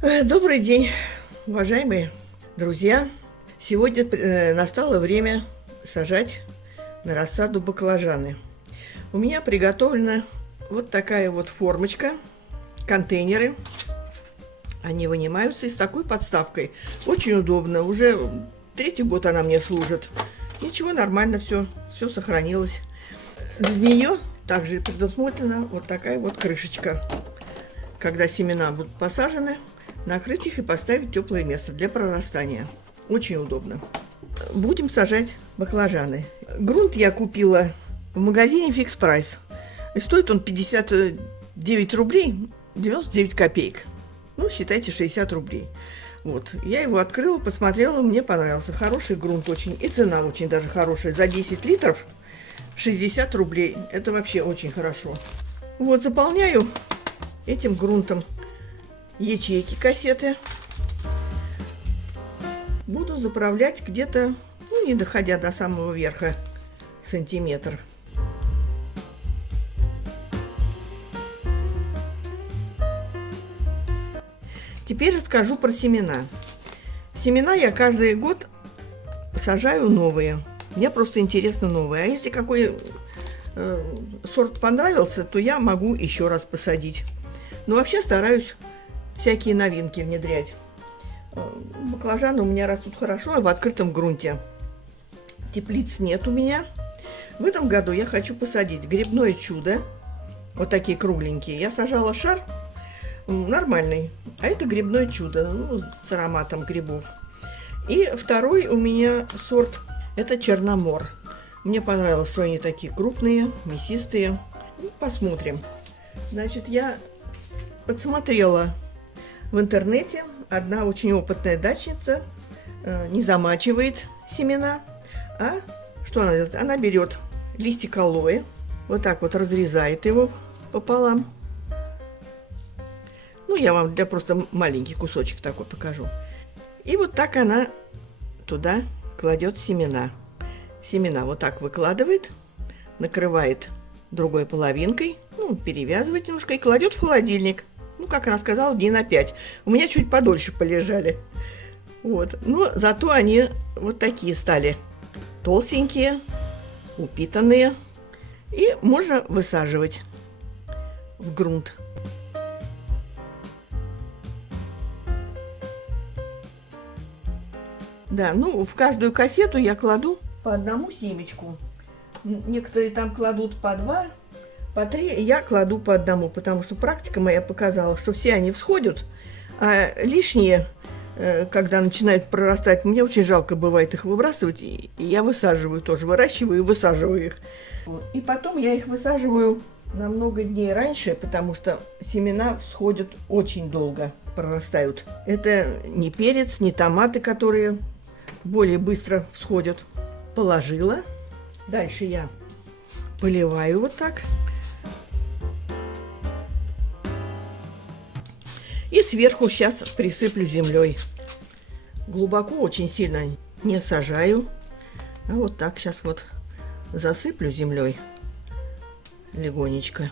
Добрый день, уважаемые друзья! Сегодня настало время сажать на рассаду баклажаны. У меня приготовлена вот такая вот формочка, контейнеры. Они вынимаются и с такой подставкой. Очень удобно. Уже третий год она мне служит. Ничего, нормально все сохранилось. Для нее также предусмотрена вот такая вот крышечка. Когда семена будут посажены, накрыть их и поставить в теплое место для прорастания. Очень удобно. Будем сажать баклажаны. Грунт я купила в магазине Fix Price. И стоит он 59 рублей 99 копеек. Ну, считайте, 60 рублей. Вот. Я его открыла, посмотрела, мне понравился. Хороший грунт очень. И цена очень даже хорошая. За 10 литров 60 рублей. Это вообще очень хорошо. Вот, заполняю этим грунтом ячейки кассеты. Буду заправлять где-то, ну, не доходя до самого верха, сантиметр. Теперь расскажу про семена. Семена я каждый год сажаю новые. Мне просто интересно новые. А если какой сорт понравился, то я могу еще раз посадить. Но вообще стараюсь всякие новинки внедрять. Баклажаны у меня растут хорошо в открытом грунте. Теплиц нет у меня. В этом году я хочу посадить грибное чудо. Вот такие кругленькие. Я сажала шар нормальный, а это грибное чудо, ну, с ароматом грибов. И второй у меня сорт, это черномор. Мне понравилось, что они такие крупные, мясистые. Ну, посмотрим. Значит, я подсмотрела в интернете, одна очень опытная дачница не замачивает семена, а что она делает? Она берет листик алоэ, вот так вот разрезает его пополам. Ну, я вам просто маленький кусочек такой покажу. И вот так она туда кладет семена. Семена вот так выкладывает, накрывает другой половинкой, ну, перевязывает немножко и кладет в холодильник. Ну, как она сказала, дней на 5. У меня чуть подольше полежали. Вот. Но зато они вот такие стали. Толстенькие, упитанные. И можно высаживать в грунт. Да, ну, в каждую кассету я кладу по одному семечку. Некоторые там кладут по 2, по 3, я кладу по одному, потому что практика моя показала, что все они всходят, а лишние, когда начинают прорастать, мне очень жалко бывает их выбрасывать, и я высаживаю тоже, выращиваю и высаживаю их. И потом я их высаживаю на много дней раньше, потому что семена всходят очень долго, прорастают. Это не перец, не томаты, которые более быстро всходят. Положила. Дальше я поливаю вот так. И сверху сейчас присыплю землей. Глубоко очень сильно не сажаю. А вот так сейчас вот засыплю землей легонечко.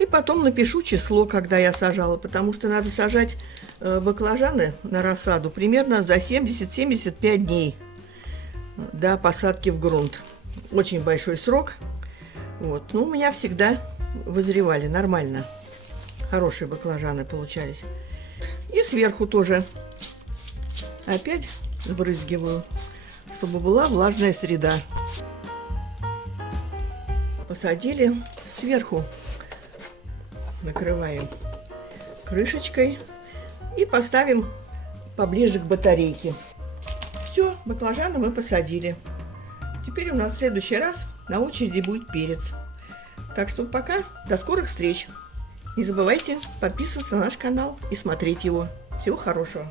И потом напишу число, когда я сажала, потому что надо сажать баклажаны на рассаду примерно за 70-75 дней до посадки в грунт. Очень большой срок. Вот. Но у меня всегда вызревали нормально. Хорошие баклажаны получались. И сверху тоже опять сбрызгиваю, чтобы была влажная среда. Посадили, сверху накрываем крышечкой и поставим поближе к батарейке. Все, баклажаны мы посадили. Теперь у нас в следующий раз на очереди будет перец. Так что пока, до скорых встреч. Не забывайте подписываться на наш канал и смотреть его. Всего хорошего.